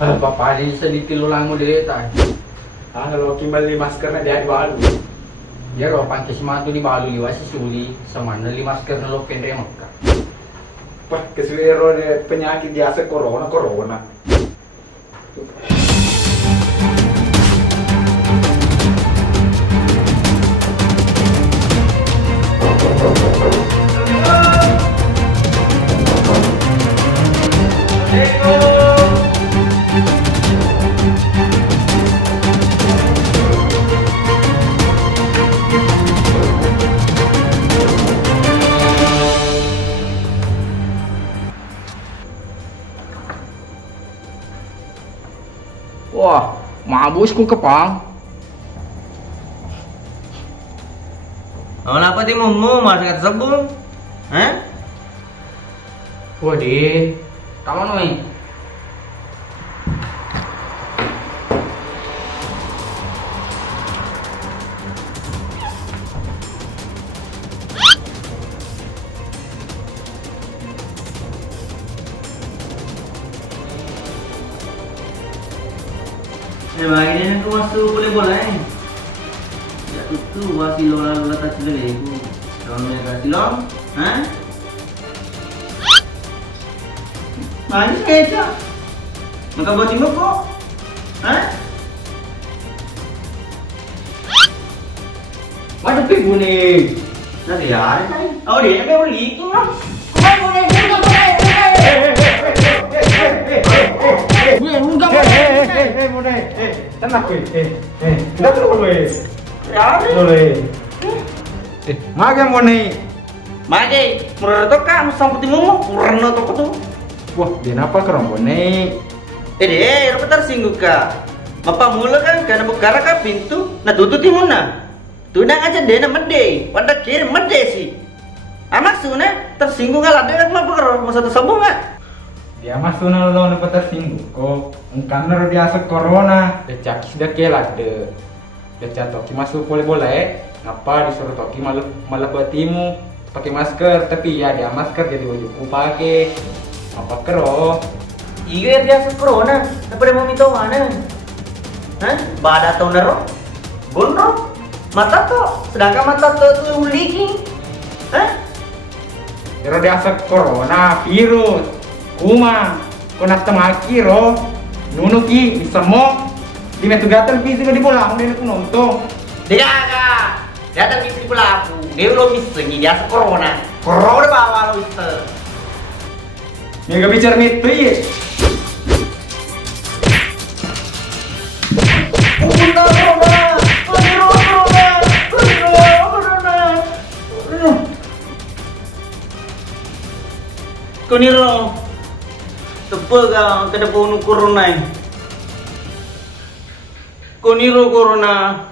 Bapak di sedikit lulang mo dili tay. Kalau kimbali masker na di balu. Ya ro pantes matu di balu liwas si suli sama na li masker na lo pendre makka. Wah, kesuero de penyakit biasa corona. Wah, mabus ko kapang. Apa ti mo masih kata sabun? Hah? Waduh, kamu nih. Ini aku masuk boleh ya itu masih lola tak sudah aku kalau mereka silong hah manis aja maka buat timur kok hah Waduh pibu nih. nanti ya oh dia kayak begitu lah Tenang, kita terus. Maga mo nih. Mage, murah to ka, sampai timu murah to ko to. Wah, di napa kerong nih? Deh, apa tersinggung ka? Bapak mula kan karena bukara ka pintu, na tutup timu na. Tunang aja deh na mede, pada kirim mede sih. Amak suna tersinggung ala dengan apa karo masa tersambung nggak? Dia masuk nalo na tersinggung kok. Engkau naro biasa corona. Decak sudah kelak de. Decak toki masuk boleh. Ngapa disuruh toki malah batimu pakai masker, tapi ya dia masker jadi wajibku pakai. Apa kero? Iya biasa corona, daripada mau minta mana? Hah? Badan tau nero? Gondrong? Mata tuh, sedangkan mata tuh leaking. Hah? Pero biasa corona virus. Kuma, kena temaki ro. Nunuki semua di metu gatal visi di pulang dia aku nonton. Tidak kak, gatal visi pulang aku. Dia lo bisa biasa corona. Corona bawa lo bisa. Dia gak bicara itu ya. Kuniro, tepuk ka kada puno corona. Kuniro corona.